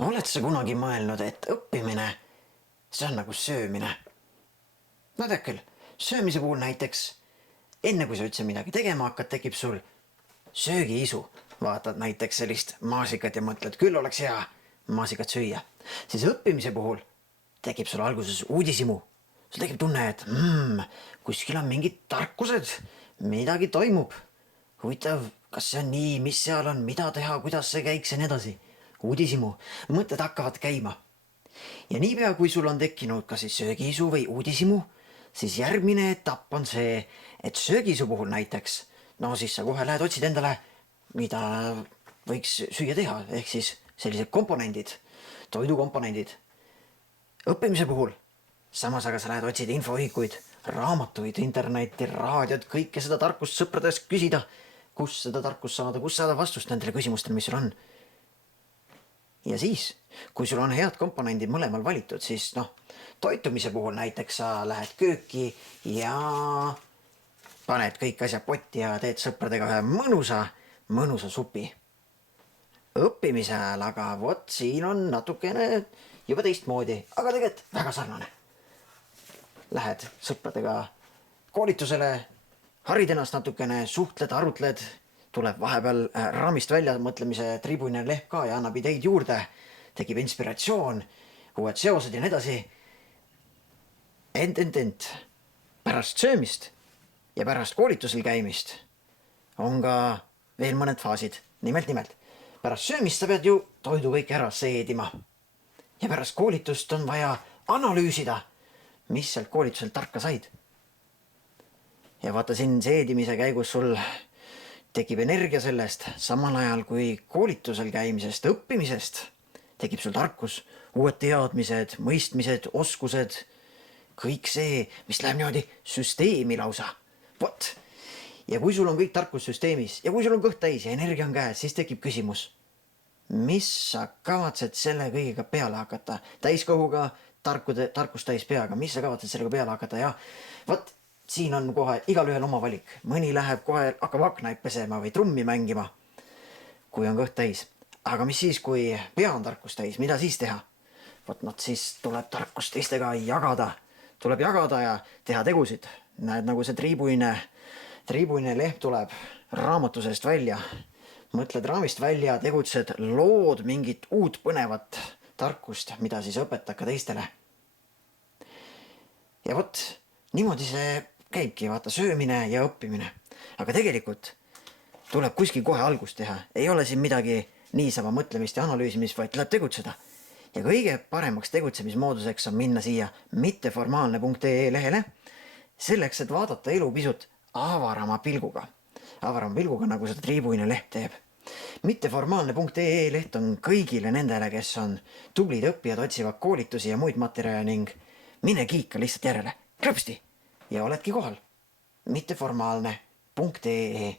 Oled sa kunagi mõelnud, et õppimine, see on nagu söömine? No tead küll, söömise puhul näiteks, enne kui sa üldse midagi tegema hakkad, tekib sul söögiisu. Vaatad näiteks sellist maasikat ja mõtled, küll oleks hea maasikat süüa. Siis õppimise puhul tekib sul alguses uudishimu. Sul tekib tunne, et kuskil on mingid tarkused, midagi toimub. Huvitav, kas see on nii, mis seal on, mida teha, kuidas see käiks ja nii edasi. Uudishimu, mõtted hakkavad käima. Ja niipea, kui sul on tekkinud kas siis söögiisu või uudishimu, siis järgmine etapp on see, et söögiisu puhul näiteks, no siis sa kohe lähed otsid endale, mida võiks süüa teha, ehk siis sellised komponendid, toidukomponendid. Õppimise puhul, samas aga sa lähed otsid infoühikuid, raamatuid, internetti, raadiot, kõike seda tarkust sõpradest küsida, kus seda tarkust saada, kus saada vastust nendele küsimustele, mis sul on. Ja siis, kui sul on head komponendid mõlemal valitud, siis toitumise puhul näiteks sa lähed kööki ja paned kõik asjad potti ja teed sõpradega ühe mõnusa supi. Õppimise ajal aga siin on natukene juba teistmoodi, aga tegelikult väga sarnane. Lähed sõpradega koolitusele, harid ennast natukene, suhtled, arutled, tuleb vahepeal raamist välja mõtlemise triibuline lehm ka ja annab ideid juurde, tekib inspiratsioon, uued seosed ja nii edasi. Ent, pärast söömist ja pärast koolitusel käimist on ka veel mõned faasid. Nimelt, pärast söömist sa pead ju toidu kõik ära seedima. Ja pärast koolitust on vaja analüüsida, mis sealt koolituselt tarka said. Ja vaata siin seedimise käigus sul tekib energia sellest, samal ajal kui koolitusel käimisest, õppimisest tekib sul tarkus, uued teadmised, mõistmised, oskused, kõik see, mis läheb niimoodi süsteemi lausa. Vot. Ja kui sul on kõik tarkus süsteemis ja kui sul on kõht täis ja energia on käes, siis tekib küsimus, mis sa kavatsed selle kõigega peale hakata? Täiskohuga, tarkust täis peaga, mis sa kavatsed sellega peale hakata? Ja vot, siin on kohe igalühel oma valik. Mõni läheb kohe, hakkab aknaid pesema või trummi mängima, kui on kõht täis. Aga mis siis, kui pea on tarkust täis, mida siis teha? Vot siis tuleb tarkust teistega jagada. Tuleb jagada ja teha tegusid. Näed, nagu see triibuline lehm tuleb raamatusest välja. Mõtled raamist välja, tegutsed, lood mingit uut põnevat tarkust, mida siis õpetad ka teistele. Ja vot, niimoodi see käibki, vaata, söömine ja õppimine. Aga tegelikult tuleb kuskil kohe algust teha. Ei ole siin midagi niisama mõtlemist ja analüüsimist, vaid tuleb tegutseda. Ja kõige paremaks tegutsemismooduseks on minna siia mitteformaalne.ee lehele, selleks, et vaadata elu pisut avarama pilguga. Avarama pilguga, nagu seda triibuline leht teeb. Mitteformaalne.ee leht on kõigile nendele, kes on tublid õppijad, otsivad koolitusi ja muid materjale ning mine kiika lihtsalt järele. Krõpsti! Ja oledki kohal. Mitteformaalne.ee